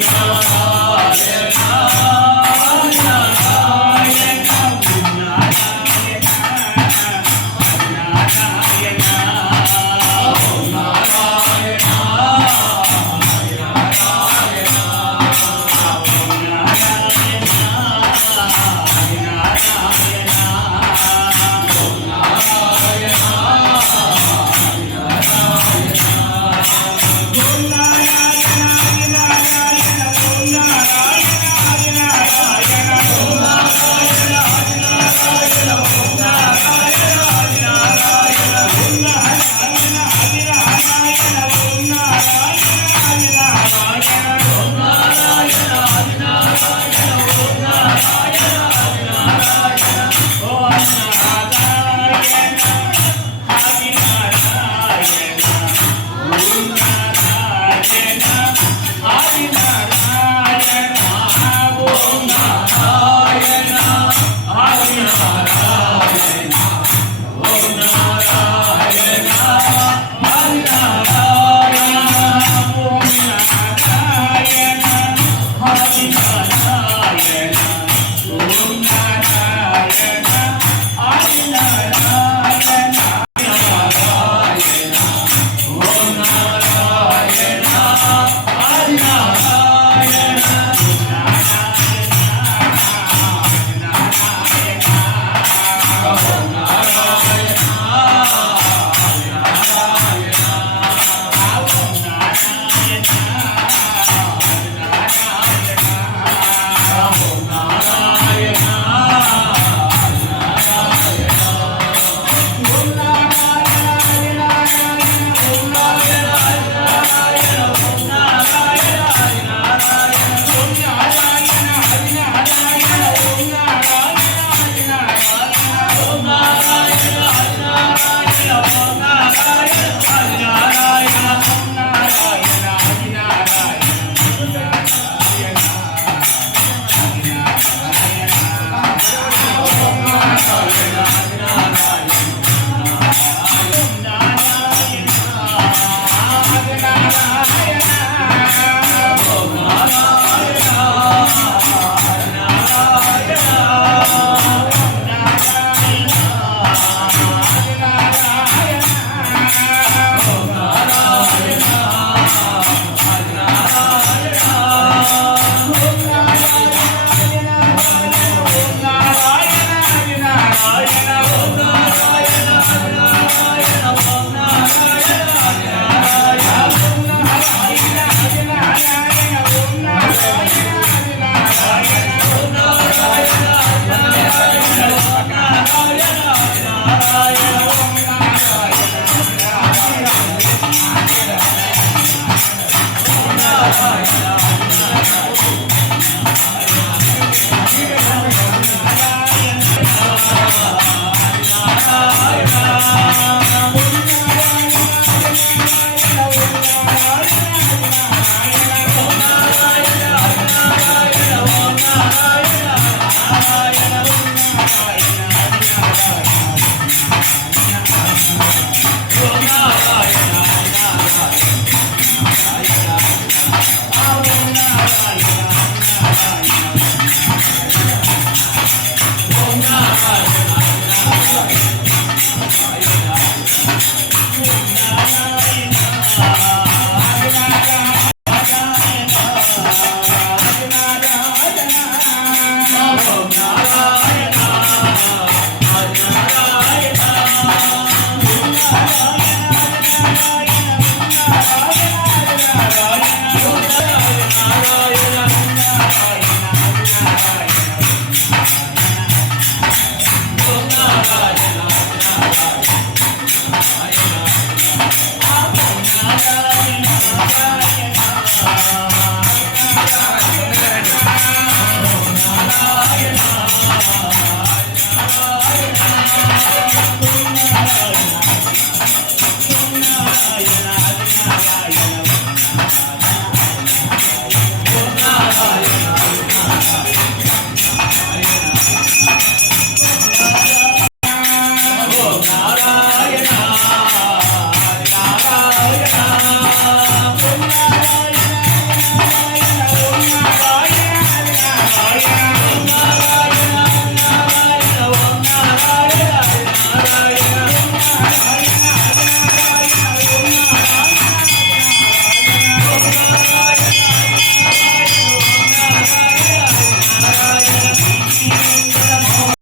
Namah Shivaya. Música Narayan